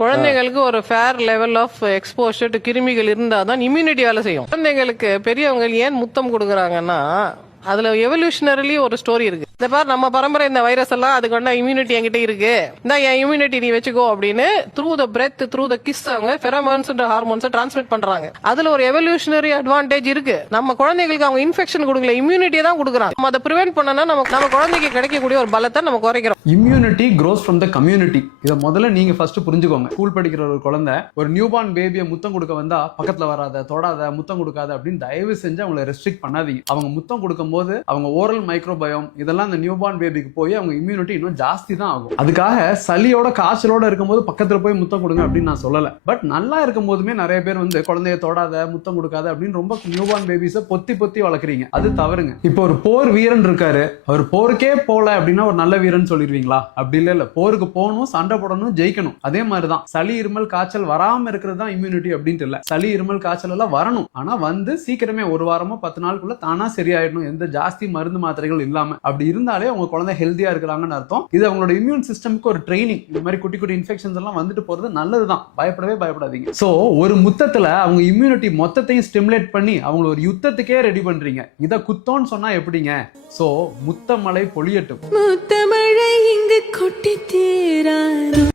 குழந்தைகளுக்கு ஒரு fair level of exposure to கிருமிகள் இருந்தாதான் இம்யூனிட்டி வேலை செய்யும். குழந்தைங்களுக்கு பெரியவங்க ஏன் முத்தம் கொடுக்குறாங்கன்னா அதுல எவல்யூஷனரிலி ஒரு ஸ்டோரி இருக்கு. இந்த பார் நம்ம பரம்பரை இந்த வைரஸ் எல்லாம் அதுக்கு கொண்ட இம்யூனிட்டி என்கிட்ட இருக்கு, இந்த என் இம்யூனிட்டி நீ வச்சுக்கோ அப்படின்னு through the breath through the kiss அவங்க ஃபெரோமோன்ஸ் ஹார்மோன்ஸ் டிரான்ஸ்மிட் பண்றாங்க. அதுல ஒரு எவல்யூஷனரி அட்வான்டேஜ் இருக்கு. நம்ம குழந்தைகளுக்கு அவங்க இன்ஃபெக்ஷன் கொடுக்கல, இம்யூனிட்டியை தான் கொடுக்குறாங்க. நம்ம அதை ப்ரிவென்ட் பண்ணனா நம்ம குழந்தைக்கு கிடைக்கக்கூடிய ஒரு பலத்தை நம்ம குறைக்கிறோம். Immunity grows from the community. இதை முதல்ல நீங்க ஃபர்ஸ்ட் புரிஞ்சுக்கோங்க. ஸ்கூல் படிக்கிற ஒரு குழந்தை ஒரு நியூபார்ன் பேபியை முத்தம் கொடுக்க வந்தா பக்கத்துல வராத, தொடாத, முத்தம் கொடுக்காத அப்படின்னு தயவு செஞ்சு அவங்களை ரெஸ்ட்ரிக்ட் பண்ணாதீங்க. அவங்க முத்தம் கொடுக்கும் போது அவங்க ஓரல் மைக்ரோபயோம் இதெல்லாம் அந்த நியூபார்ன் பேபிக்கு போய் அவங்க இம்யூனிட்டி இன்னும் ஜாஸ்தி தான் ஆகும். அதுக்காக சளியோட காய்ச்சலோட இருக்கும்போது பக்கத்துல போய் முத்தம் கொடுங்க அப்படின்னு நான் சொல்லல. பட் நல்லா இருக்கும் போதுமே நிறைய பேர் வந்து குழந்தைய தொடாத, முத்தம் கொடுக்காத அப்படின்னு ரொம்ப நியூபார்ன் பேபிஸை பொத்தி பொத்தி வளர்க்குறீங்க. அது தவறுங்க. இப்போ ஒரு போர் வீரன் இருக்காரு, அவர் போருக்கே போல அப்படின்னா ஒரு நல்ல வீரன் சொல்லிடுவீங்களா? அப்படி இல்ல. போருக்கு போகணும், சண்டை போடணும், ஜெயிக்கணும். அதே மாதிரிதான் சளி இருமல் காய்ச்சல் வராம இருக்கிறது தான் இம்யூனிட்டி அப்படின்ட்டு இல்ல. சளி இருமல் காய்ச்சல் எல்லாம் வரணும், ஆனா வந்து சீக்கிரமே ஒரு வாரமோ 10 நாளுக்குள்ள தானா சரியாயிடணும், எந்த ஜாஸ்தி மருந்து மாத்திரைகள் இல்லாம. அப்படி இருந்தாலே உங்க குழந்தை ஹெல்தியா இருக்கிறாங்கன்னு அர்த்தம். இது அவங்களோட இம்யூன் சிஸ்டம்க்கு ஒரு ட்ரைனிங். இந்த மாதிரி குட்டி குட்டி இன்ஃபெக்ஷன்ஸ் எல்லாம் வந்துட்டு போறது நல்லதுதான், பயப்படாதீங்க. சோ ஒரு முத்தத்துல அவங்க இம்யூனிட்டி மொத்தத்தையும் ஸ்டிமுலேட் பண்ணி அவங்கள ஒரு யுத்தத்துக்கே ரெடி பண்றீங்க. இத குத்தோன்னு சொன்னா எப்படிங்க? சோ முத்தமழை பொழியட்டும். முத்தமழை இங்கு கொட்டி தீராது.